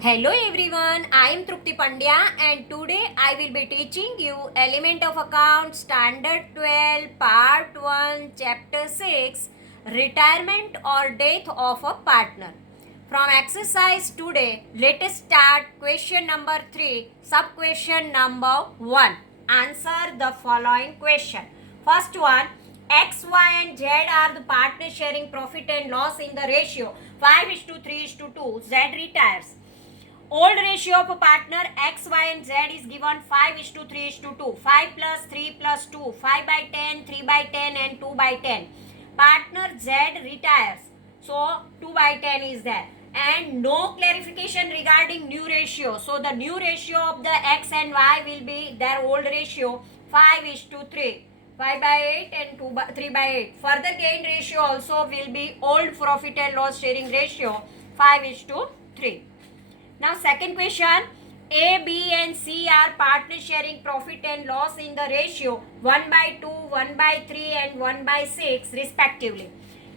Hello everyone, I am Trupti Pandya and today I will be teaching you Element of Account Standard 12 Part 1 Chapter 6 Retirement or Death of a Partner. From exercise today, let us start question number 3, sub question number 1. Answer the following question. First one, X, Y and Z are the partners sharing profit and loss in the ratio 5:3:2. Z retires. Old ratio of a partner X, Y and Z is given 5:3:2. 5 plus 3 plus 2. 5 by 10, 3 by 10 and 2 by 10. Partner Z retires. So 2 by 10 is there. And no clarification regarding new ratio. So the new ratio of the X and Y will be their old ratio 5:3. 5 by 8 and 3 by 8. Further gain ratio also will be old profit and loss sharing ratio 5:3. Now second question, A, B and C are partners sharing profit and loss in the ratio 1 by 2, 1 by 3 and 1 by 6 respectively.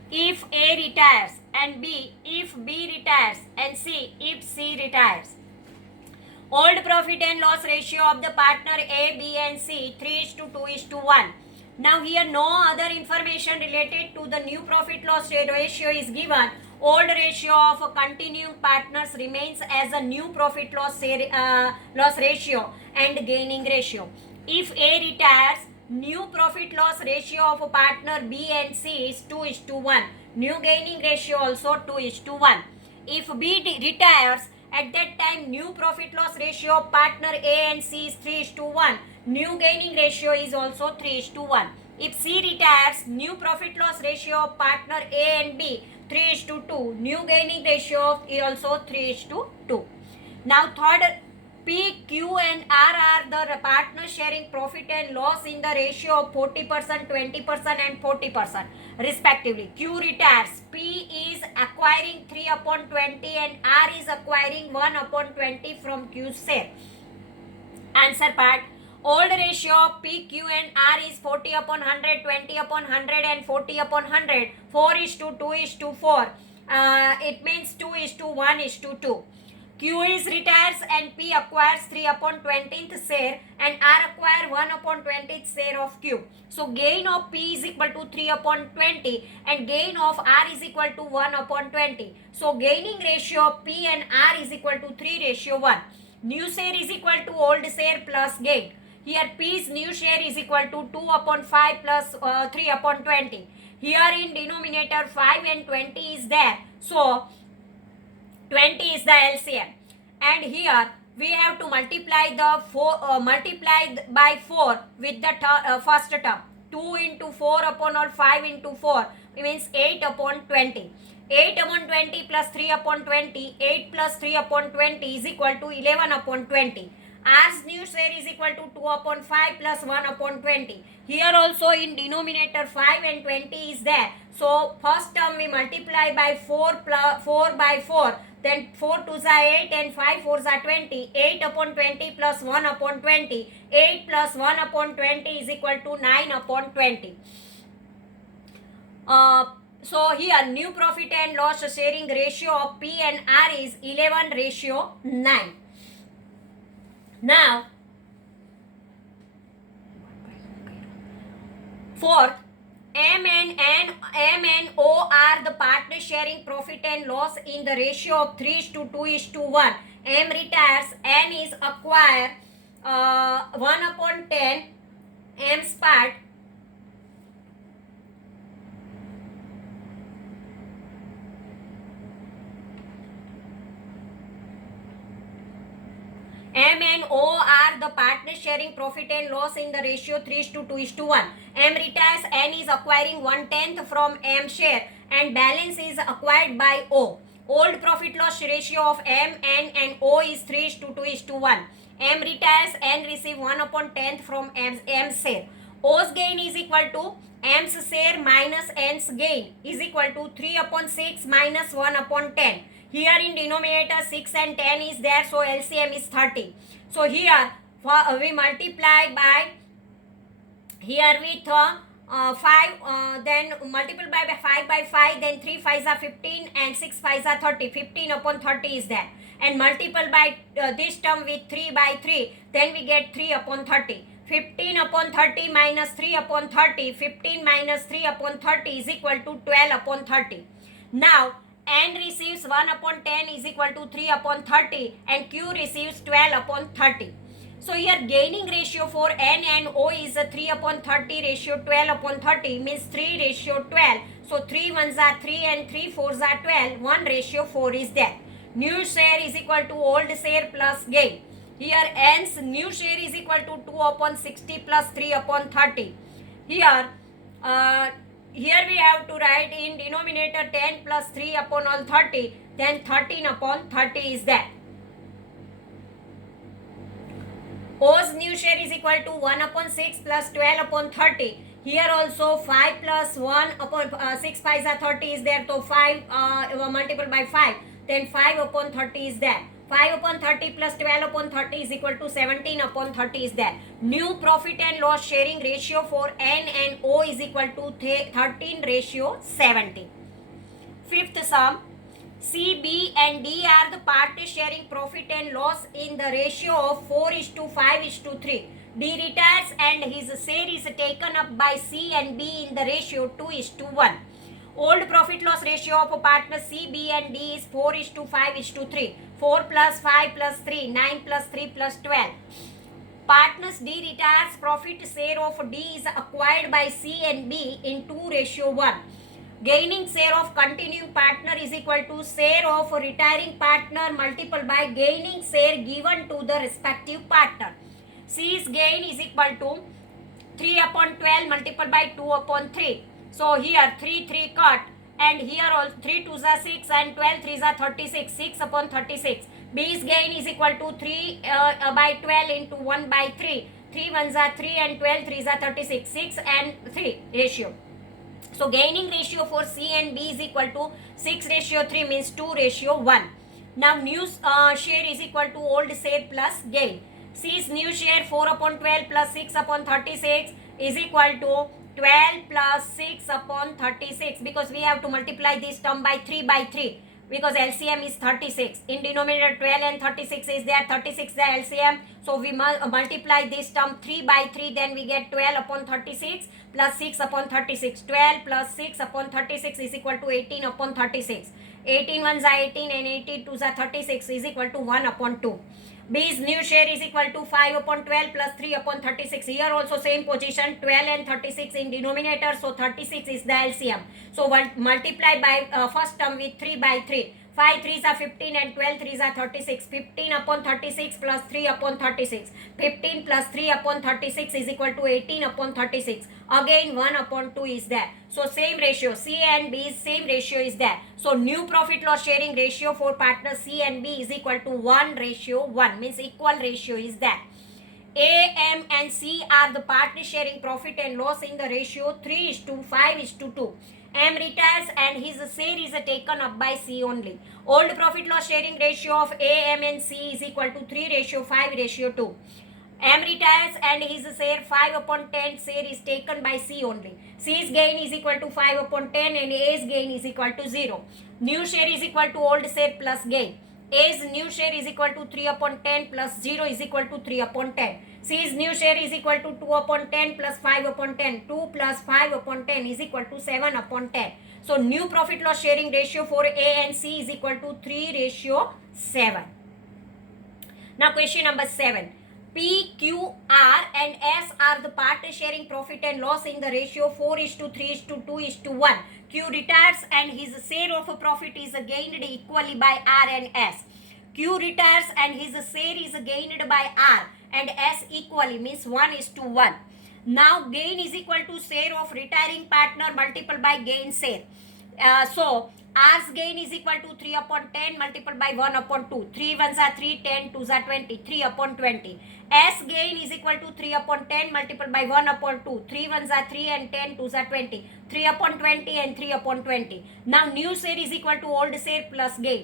If A retires and B if B retires and C if C retires. Old profit and loss ratio of the partner A, B and C 3:2:1. Now here no other information related to the new profit loss ratio is given. Old ratio of continuing partners remains as a new profit loss ratio and gaining ratio. If A retires, new profit loss ratio of a partner B and C is 2:1. New gaining ratio also 2:1. If B retires, at that time new profit loss ratio of partner A and C is 3:1. New gaining ratio is also 3:1. If C retires, new profit loss ratio of partner A and B 3:2. New gaining ratio is also 3:2. Now third, P, Q and R are the partners sharing profit and loss in the ratio of 40%, 20% and 40% respectively. Q retires. P is acquiring 3/20 and R is acquiring 1/20 from Q's share. Answer part. Old ratio of P, Q and R is 40/100, 20/100 and 40/100. 4:2:4. It means 2:1:2. Q is retires and P acquires 3/20th share and R acquire 1/20th share of Q. So gain of P is equal to 3/20 and gain of R is equal to 1/20. So gaining ratio of P and R is equal to 3:1. New share is equal to old share plus gain. Here P's new share is equal to 2/5 plus 3/20. Here in denominator 5 and 20 is there. So 20 is the LCM. And here we have to multiply by 4 with the first term. 2 into 4 upon or 5 into 4 means 8/20. 8/20 plus 3/20. 8 plus 3/20 is equal to 11/20. R's new share is equal to 2/5 plus 1/20. Here also in denominator 5 and 20 is there. So first term we multiply by 4 by 4. Then 4 2s are 8 and 5 4s are 20. 8/20 plus 1/20. 8 plus 1/20 is equal to 9/20. So here new profit and loss sharing ratio of P and R is 11:9. Now, fourth, M and O are the partners sharing profit and loss in the ratio of 3:2:1. M retires, N is acquired 1/10 M's part. M and O are the partners sharing profit and loss in the ratio 3:2:1. M retires, N is acquiring 1/10 from M share and balance is acquired by O. Old profit loss ratio of M, N and O is 3:2:1. M retires, N receive 1/10 from M's share. O's gain is equal to M's share minus N's gain is equal to 3/6 minus 1/10. Here in denominator 6 and 10 is there, so LCM is 30. So here we multiply by here with 5, then multiply by 5 by 5, then 3 5s are 15 and 6 5s are 30. 15/30 is there. and multiple by this term with 3 by 3, then we get 3 upon 30. 15 upon 30 minus 3 upon 30, 15 minus 3 upon 30 is equal to 12 upon 30. Now, N receives 1 upon 10 is equal to 3 upon 30 and Q receives 12 upon 30. So here gaining ratio for N and O is a 3 upon 30 ratio 12 upon 30 means 3 ratio 12. So 3 ones are 3 and 3 fours are 12. 1 ratio 4 is there. New share is equal to old share plus gain. Here N's new share is equal to 2 upon 60 plus 3 upon 30. Here we have to write in denominator 10 plus 3 upon all 30. Then 13 upon 30 is there. O's new share is equal to 1 upon 6 plus 12 upon 30. Here also 5 plus 1 upon 6 5 are 30 is there. So 5 multiplied by 5. Then 5 upon 30 is there. 5 upon 30 plus 12 upon 30 is equal to 17 upon 30 is there. New profit and loss sharing ratio for N and O is equal to 13 ratio 70. Fifth sum. C, B and D are the parties sharing profit and loss in the ratio of 4:5:3. D retires and his share is taken up by C and B in the ratio 2:1. Old profit loss ratio of partners C, B and D is 4:5:3. 4 plus 5 plus 3, 9 plus 3 plus 12. Partners D retires, profit share of D is acquired by C and B in 2:1. Gaining share of continuing partner is equal to share of retiring partner multiplied by gaining share given to the respective partner. C's gain is equal to 3 upon 12 multiplied by 2 upon 3. So here 3 cut and here all 3 2s are 6 and 12 3s are 36. 6 upon 36. B's gain is equal to 3 by 12 into 1 by 3. 3 1s are 3 and 12 3s are 36. 6 and 3 ratio. So gaining ratio for C and B is equal to 6:3 means 2:1. Now new share is equal to old share plus gain. C's new share 4 upon 12 plus 6 upon 36 is equal to 12 plus 6 upon 36 because we have to multiply this term by 3 by 3 because LCM is 36. In denominator 12 and 36 is there, 36 the LCM. So we multiply this term 3 by 3, then we get 12 upon 36 plus 6 upon 36. 12 plus 6 upon 36 is equal to 18 upon 36. 18 ones are 18 and 18 twos are 36 is equal to 1 upon 2. B's new share is equal to 5 upon 12 plus 3 upon 36. Here also same position, 12 and 36 in denominator. So 36 is the LCM. So multiply by first term with 3 by 3. 5 3s are 15 and 12 3s are 36. 15 upon 36 plus 3 upon 36. 15 plus 3 upon 36 is equal to 18 upon 36. Again 1 upon 2 is there. So same ratio, C and B's same ratio is there. So new profit loss sharing ratio for partners C and B is equal to 1:1 means equal ratio is there. A, M and C are the partners sharing profit and loss in the ratio 3:5:2. M retires and his share is taken up by C only. Old profit loss sharing ratio of A, M and C is equal to 3:5:2. M retires and his share 5 upon 10 share is taken by C only. C's gain is equal to 5 upon 10 and A's gain is equal to 0. New share is equal to old share plus gain. A's new share is equal to 3 upon 10 plus 0 is equal to 3 upon 10. C's new share is equal to 2 upon 10 plus 5 upon 10. 2 plus 5 upon 10 is equal to 7 upon 10. So new profit loss sharing ratio for A and C is equal to 3:7. Now question number 7. P, Q, R and S are the partners sharing profit and loss in the ratio 4:3:2:1. Q retires and his share of profit is gained equally by R and S. Q retires and his share is gained by R and S equally means 1:1. Now gain is equal to share of retiring partner multiplied by gain share. So R's gain is equal to 3 upon 10 multiplied by 1 upon 2. 3 ones are 3, 10 twos are 20. 3 upon 20. S gain is equal to 3 upon 10 multiplied by 1 upon 2. 3 ones are 3 and 10 twos are 20. 3 upon 20 and 3 upon 20. Now new share is equal to old share plus gain.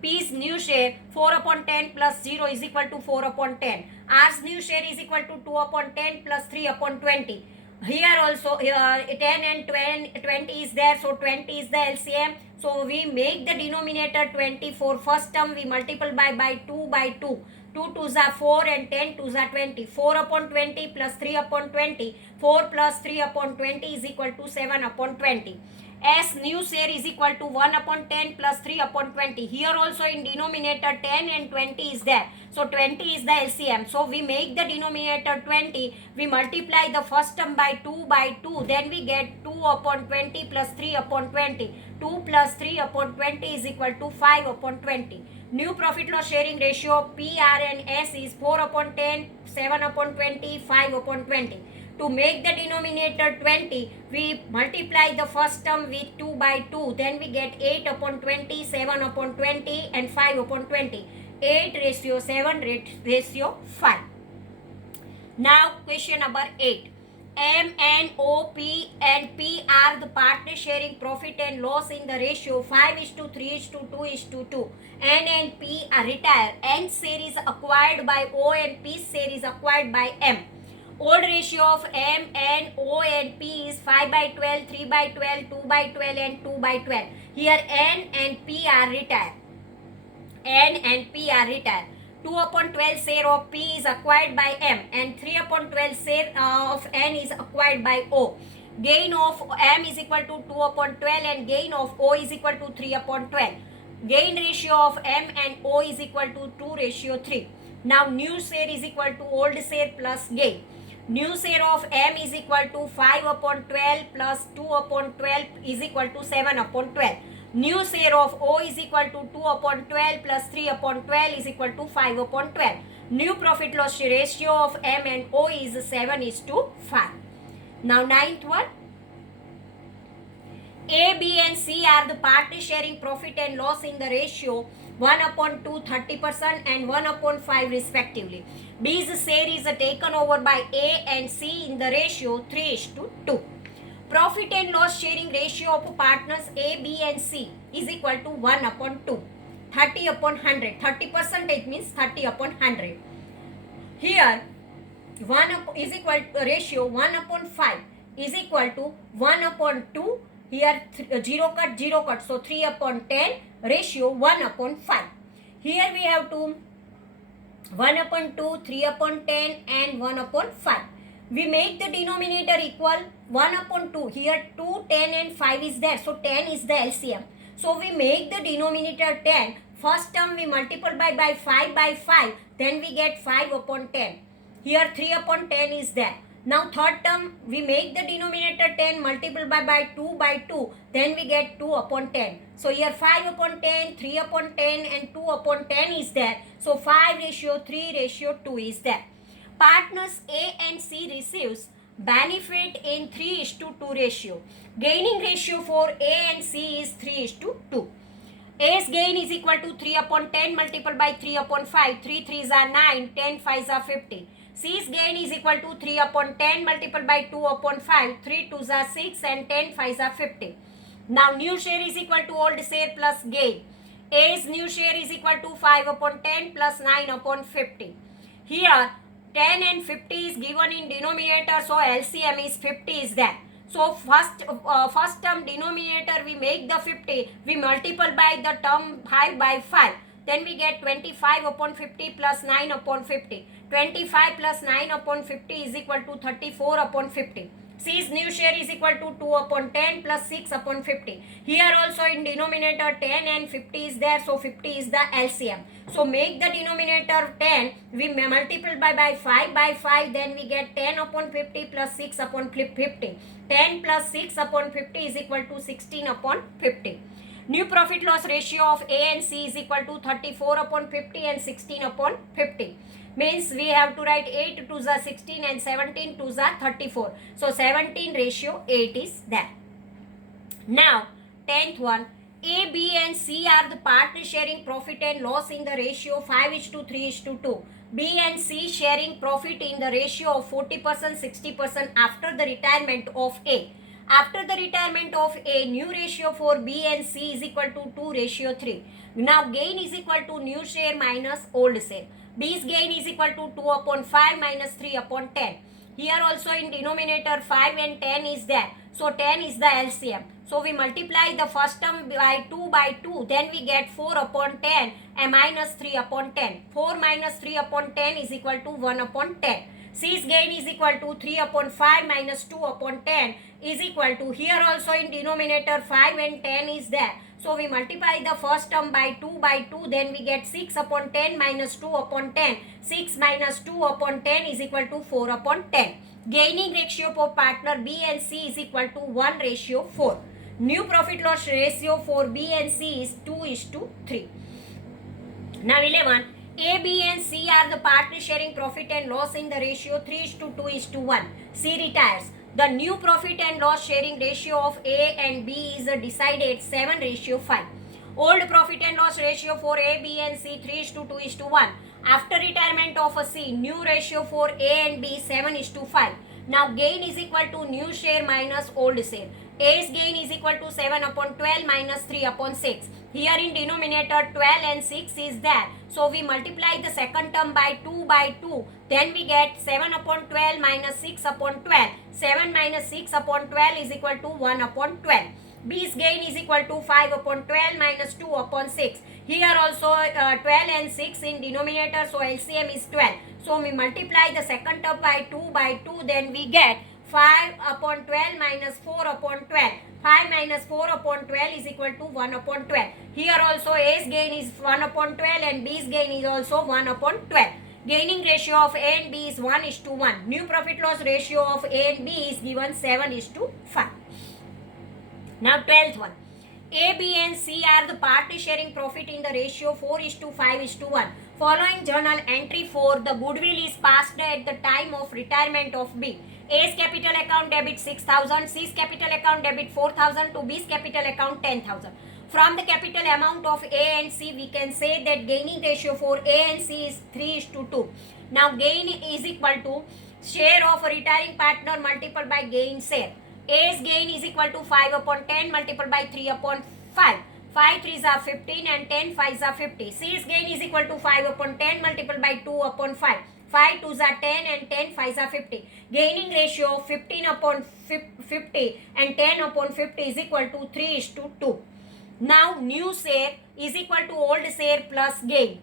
P's new share 4 upon 10 plus 0 is equal to 4 upon 10. R's new share is equal to 2 upon 10 plus 3 upon 20. Here also 10 and 20 is there, so 20 is the LCM. So we make the denominator 20. For first term we multiply by 2 by 2. 2 2s are 4 and 10 2s are 20. 4 upon 20 plus 3 upon 20. 4 plus 3 upon 20 is equal to 7 upon 20. As new share is equal to 1 upon 10 plus 3 upon 20. Here also in denominator 10 and 20 is there. So 20 is the LCM. So we make the denominator 20. We multiply the first term by 2 by 2. Then we get 2 upon 20 plus 3 upon 20. 2 plus 3 upon 20 is equal to 5 upon 20. New profit loss sharing ratio P, R and S is 4 upon 10, 7 upon 20, 5 upon 20. To make the denominator 20, we multiply the first term with 2 by 2. Then we get 8 upon 20, 7 upon 20 and 5 upon 20. 8 ratio 7 ratio 5. Now question number 8. M, N, O, P and P are the partner sharing profit and loss in the ratio 5:3:2:2. N and P are retired. N share is acquired by O and P share is acquired by M. Old ratio of M, N, O and P is 5 by 12, 3 by 12, 2 by 12 and 2 by 12. Here N and P are retired. N and P are retired. 2 upon 12 share of P is acquired by M and 3 upon 12 share of N is acquired by O. Gain of M is equal to 2 upon 12 and gain of O is equal to 3 upon 12. Gain ratio of M and O is equal to 2:3. Now new share is equal to old share plus gain. New share of M is equal to 5 upon 12 plus 2 upon 12 is equal to 7 upon 12. New share of O is equal to 2 upon 12 plus 3 upon 12 is equal to 5 upon 12. New profit loss ratio of M and O is 7:5. Now ninth one. A, B and C are the party sharing profit and loss in the ratio 1 upon 2 30% and 1 upon 5 respectively. B's share is taken over by A and C in the ratio 3:2. Profit and loss sharing ratio of partners A, B and C is equal to 1 upon 2. 30 upon 100. 30% means 30 upon 100. Here 1 is equal to ratio 1 upon 5 is equal to 1 upon 2. Here 0 cut, so 3 upon 10 ratio 1 upon 5. Here we have to 1 upon 2, 3 upon 10 and 1 upon 5. We make the denominator equal 1 upon 2. Here 2, 10 and 5 is there. So 10 is the LCM. So we make the denominator 10. First term we multiply by 5 by 5. Then we get 5 upon 10. Here 3 upon 10 is there. Now third term we make the denominator 10 multiply by 2 by 2. Then we get 2 upon 10. So here 5 upon 10, 3 upon 10 and 2 upon 10 is there. So 5:3:2 is there. Partners A and C receives benefit in 3:2 ratio. Gaining ratio for A and C is 3:2. A's gain is equal to 3 upon 10 multiplied by 3 upon 5. 3 3s are 9, 10 5s are 50. C's gain is equal to 3 upon 10 multiplied by 2 upon 5. 3 2s are 6 and 10 5s are 50. Now new share is equal to old share plus gain. A's new share is equal to 5 upon 10 plus 9 upon 50. Here 10 and 50 is given in denominator, so LCM is 50 is there. So first term denominator we make the 50, we multiply by the term 5 by 5. Then we get 25 upon 50 plus 9 upon 50. 25 plus 9 upon 50 is equal to 34 upon 50. C's new share is equal to 2 upon 10 plus 6 upon 50. Here also in denominator 10 and 50 is there, so 50 is the LCM. So make the denominator 10, we multiply by 5 by 5, then we get 10 upon 50 plus 6 upon 50. 10 plus 6 upon 50 is equal to 16 upon 50. New profit loss ratio of A and C is equal to 34 upon 50 and 16 upon 50. Means we have to write 8 2s are 16 and 17 2s are 34. So 17:8 is there. Now 10th one. A, B and C are the partner sharing profit and loss in the ratio 5:3:2. B and C sharing profit in the ratio of 40% 60% after the retirement of A. After the retirement of A, new ratio for B and C is equal to 2:3. Now gain is equal to new share minus old share. B's gain is equal to 2 upon 5 minus 3 upon 10. Here also in denominator 5 and 10 is there. So 10 is the LCM. So we multiply the first term by 2, then we get 4 upon 10 and minus 3 upon 10. 4 minus 3 upon 10 is equal to 1 upon 10. C's gain is equal to 3 upon 5 minus 2 upon 10 is equal to, here also in denominator 5 and 10 is there. So we multiply the first term by 2, then we get 6 upon 10 minus 2 upon 10. 6 minus 2 upon 10 is equal to 4 upon 10. Gaining ratio for partner B and C is equal to 1:4. New profit loss ratio for B and C is 2:3. Now 11. A, B and C are the partner sharing profit and loss in the ratio 3:2:1. C retires. The new profit and loss sharing ratio of A and B is decided 7:5. Old profit and loss ratio for A, B and C 3:2:1. After retirement of a C, new ratio for A and B 7:5. Now gain is equal to new share minus old share. A's gain is equal to 7 upon 12 minus 3 upon 6. Here in denominator 12 and 6 is there. So we multiply the second term by 2. Then we get 7 upon 12 minus 6 upon 12. 7 minus 6 upon 12 is equal to 1 upon 12. B's gain is equal to 5 upon 12 minus 2 upon 6. Here also 12 and 6 in denominator, so LCM is 12. So we multiply the second term by 2, then we get 5 upon 12 minus 4 upon 12. 5 minus 4 upon 12 is equal to 1 upon 12. Here also A's gain is 1 upon 12 and B's gain is also 1 upon 12. Gaining ratio of A and B is 1:1. New profit loss ratio of A and B is given 7:5. Now 12th one. A, B and C are the party sharing profit in the ratio 4:5:1. Following journal entry for the goodwill is passed at the time of retirement of B. A's capital account debit 6,000, C's capital account debit 4,000 to B's capital account 10,000. From the capital amount of A and C, we can say that gaining ratio for A and C is 3:2. Now gain is equal to share of a retiring partner multiplied by gain share. A's gain is equal to 5 upon 10 multiplied by 3 upon 5. 5 3s are 15 and 10 5s are 50. C's gain is equal to 5 upon 10 multiplied by 2 upon 5. 5 2s are 10 and 10 5s are 50. Gaining ratio of 15 upon 50 and 10 upon 50 is equal to 3:2. Now new share is equal to old share plus gain.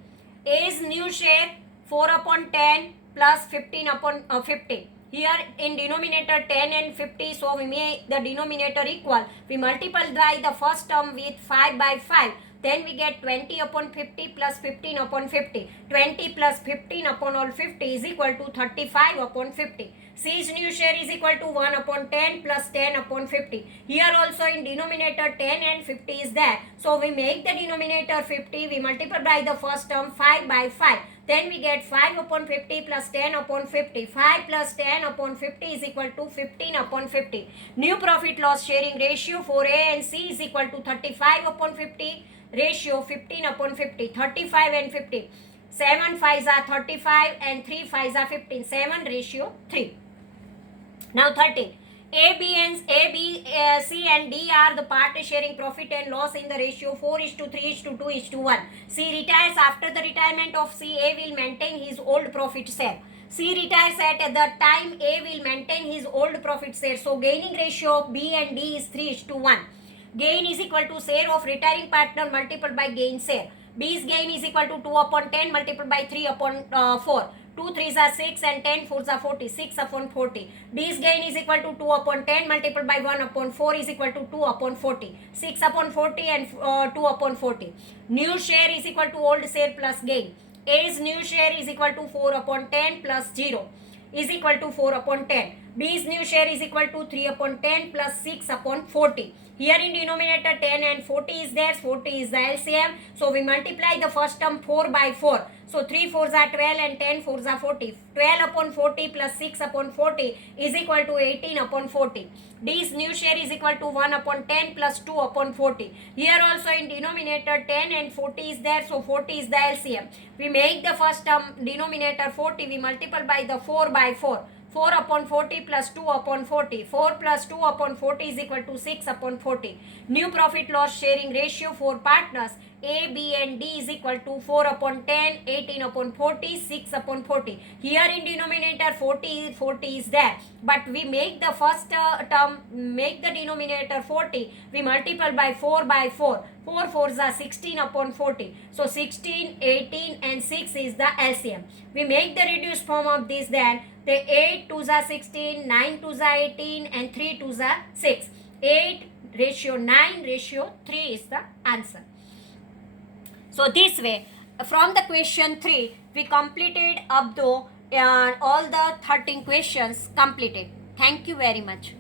A's new share 4 upon 10 plus 15 upon 50. Here in denominator 10 and 50, so we make the denominator equal. We multiply the first term with 5 by 5. Then we get 20 upon 50 plus 15 upon 50. 20 plus 15 upon all 50 is equal to 35 upon 50. C's new share is equal to 1 upon 10 plus 10 upon 50. Here also in denominator 10 and 50 is there. So we make the denominator 50. We multiply the first term 5 by 5. Then we get 5 upon 50 plus 10 upon 50. 5 plus 10 upon 50 is equal to 15 upon 50. New profit loss sharing ratio for A and C is equal to 35 upon 50. Ratio 15 upon 50. 35 and 50. 7 5s are 35 and 3 5s are 15. 7:3. Now 13. C and D are the party sharing profit and loss in the ratio 4:3:2:1. C retires. After the retirement of C, A will maintain his old profit share. C retires at the time A will maintain his old profit share. So gaining ratio of B and D is 3:1. Gain is equal to share of retiring partner multiplied by gain share. B's gain is equal to 2 upon 10 multiplied by 3 upon 4. 2 3s are 6 and 10 4s are 40. 6 upon 40. D's gain is equal to 2 upon 10 multiplied by 1 upon 4 is equal to 2 upon 40. 6 upon 40 and 2 upon 40. New share is equal to old share plus gain. A's new share is equal to 4 upon 10 plus 0 is equal to 4 upon 10. B's new share is equal to 3 upon 10 plus 6 upon 40. Here in denominator 10 and 40 is there. 40 is the LCM. So we multiply the first term 4 by 4. So 3 4s are 12 and 10 4s are 40. 12 upon 40 plus 6 upon 40 is equal to 18 upon 40. D's new share is equal to 1 upon 10 plus 2 upon 40. Here also in denominator 10 and 40 is there. So 40 is the LCM. We make the first term denominator 40. We multiply by the 4 by 4. 4 upon 40 plus 2 upon 40. 4 plus 2 upon 40 is equal to 6 upon 40. New profit loss sharing ratio for partners A, B and D is equal to 4 upon 10, 18 upon 40, 6 upon 40. Here in denominator 40 is there. But we make the first term, make the denominator 40. We multiply by 4 by 4. 4 4s are 16 upon 40. So 16, 18 and 6 is the LCM. We make the reduced form of this then. The 8 2s are 16, 9 2s are 18 and 3 2s are 6. 8 ratio 9 ratio 3 is the answer. So this way, from the question 3, we completed up to all the 13 questions completed. Thank you very much.